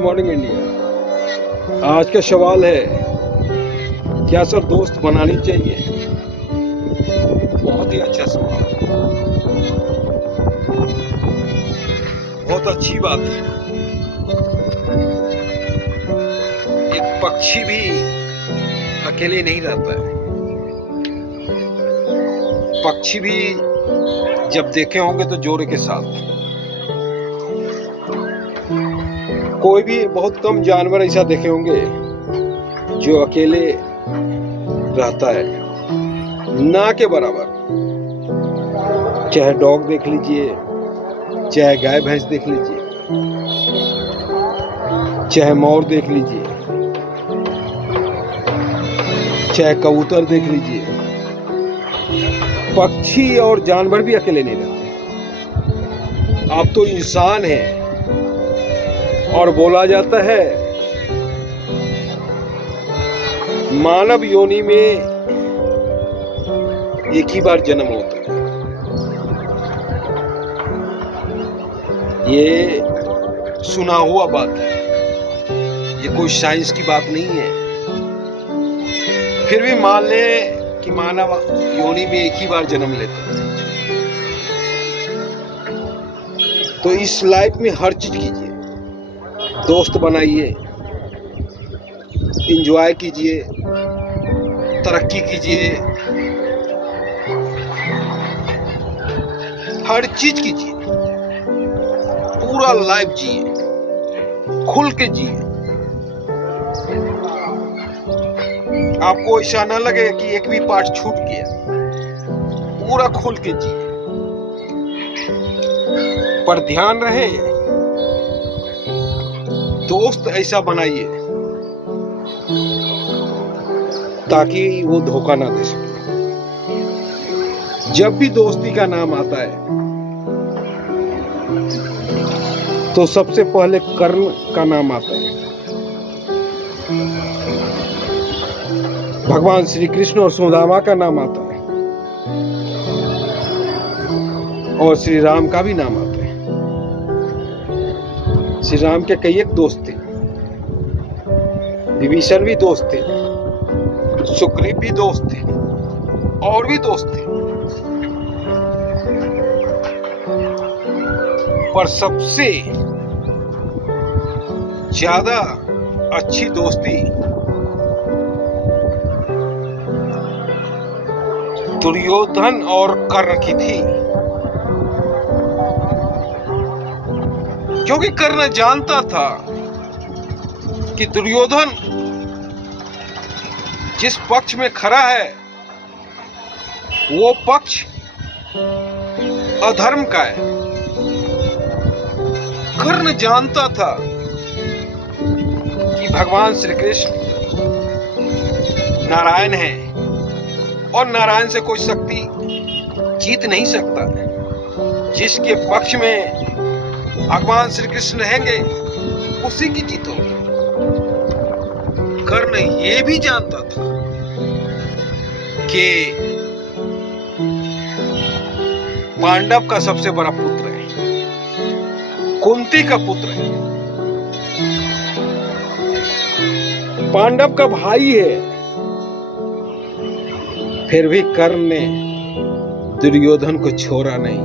Morning India. आज का सवाल है, क्या सर दोस्त बनानी चाहिए? बहुत ही अच्छा सवाल, बहुत अच्छी बात है। एक पक्षी भी अकेले नहीं रहता है। पक्षी भी जब देखे होंगे तो जोड़े के साथ। कोई भी बहुत कम जानवर ऐसा देखे होंगे जो अकेले रहता है, ना के बराबर। चाहे डॉग देख लीजिए, चाहे गाय भैंस देख लीजिए, चाहे मोर देख लीजिए, चाहे कबूतर देख लीजिए, पक्षी और जानवर भी अकेले नहीं रहते। आप तो इंसान हैं, और बोला जाता है मानव योनि में एक ही बार जन्म होता है। ये सुना हुआ बात है, ये कोई साइंस की बात नहीं है। फिर भी मान ले कि मानव योनि में एक ही बार जन्म लेता है, तो इस लाइफ में हर चीज कीजिए, दोस्त बनाइए, एंजॉय कीजिए, तरक्की कीजिए, हर चीज कीजिए, पूरा लाइफ जिए, खुल के जिए। आपको ऐसा ना लगे कि एक भी पार्ट छूट गया, पूरा खुल के जिए। पर ध्यान रहे, दोस्त ऐसा बनाइए ताकि वो धोखा ना दे सके। जब भी दोस्ती का नाम आता है तो सबसे पहले कर्ण का नाम आता है। भगवान श्री कृष्ण और सुदामा का नाम आता है, और श्री राम का भी नाम आता है। श्री राम के कई एक दोस्त थे, विभीषण भी दोस्त थे, सुग्रीव भी दोस्त थे, और भी दोस्त थे। पर सबसे ज्यादा अच्छी दोस्ती दुर्योधन और कर्ण की थी, क्योंकि कर्ण जानता था कि दुर्योधन जिस पक्ष में खड़ा है वो पक्ष अधर्म का है। कर्ण जानता था कि भगवान श्री कृष्ण नारायण है, और नारायण से कोई शक्ति जीत नहीं सकता। जिसके पक्ष में भगवान श्री कृष्ण रहेंगे उसी की जीत होगी। कर्ण ये भी जानता था कि पांडव का सबसे बड़ा पुत्र है, कुंती का पुत्र है, पांडव का भाई है। फिर भी कर्ण ने दुर्योधन को छोड़ा नहीं।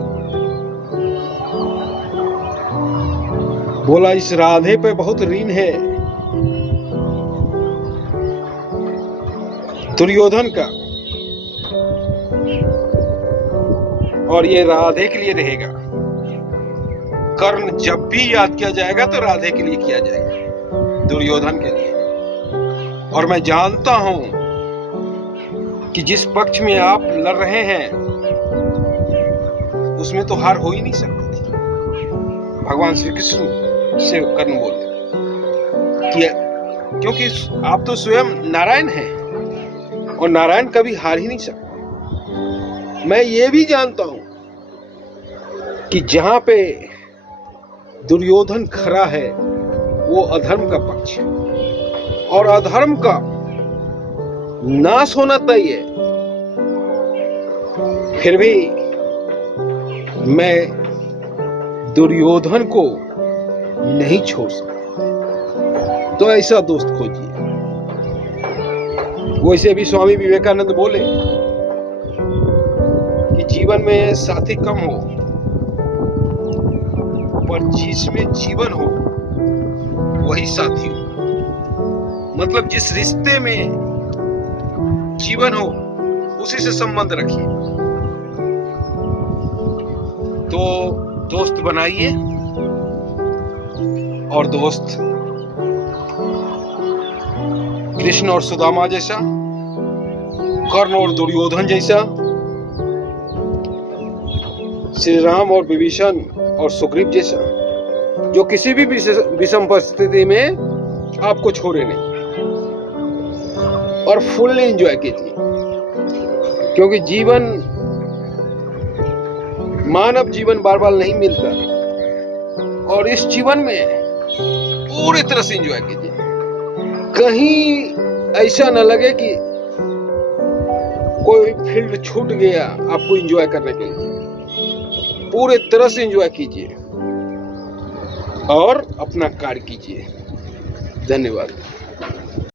बोला इस राधे पे बहुत ऋण है दुर्योधन का, और ये राधे के लिए रहेगा। कर्ण जब भी याद किया जाएगा तो राधे के लिए किया जाएगा, दुर्योधन के लिए। और मैं जानता हूं कि जिस पक्ष में आप लड़ रहे हैं उसमें तो हार हो ही नहीं सकती थी। भगवान श्री कृष्ण से कर्ण बोले कि क्योंकि आप तो स्वयं नारायण हैं, और नारायण कभी हार ही नहीं सकते। मैं ये भी जानता हूं कि जहां पे दुर्योधन खड़ा है वो अधर्म का पक्ष है, और अधर्म का नाश होना तय है। फिर भी मैं दुर्योधन को नहीं छोड़ सकता। तो ऐसा दोस्त खोजिए। वैसे भी स्वामी विवेकानंद बोले कि जीवन में साथी कम हो, पर जिसमें जीवन हो वही साथी हो। मतलब जिस रिश्ते में जीवन हो उसी से संबंध रखिए। तो दोस्त बनाइए, और दोस्त कृष्ण और सुदामा जैसा, कर्ण और दुर्योधन जैसा, श्री राम और विभीषण और सुग्रीव जैसा, जो किसी भी विषम परिस्थिति में आपको छोड़े नहीं, और फुल्ली एंजॉय कीजिए। क्योंकि जीवन, मानव जीवन बार बार नहीं मिलता, और इस जीवन में पूरी तरह से एंजॉय कीजिए। कहीं ऐसा न लगे कि कोई फील्ड छूट गया आपको एंजॉय करने के लिए। पूरे तरह से एंजॉय कीजिए और अपना कार्य कीजिए। धन्यवाद।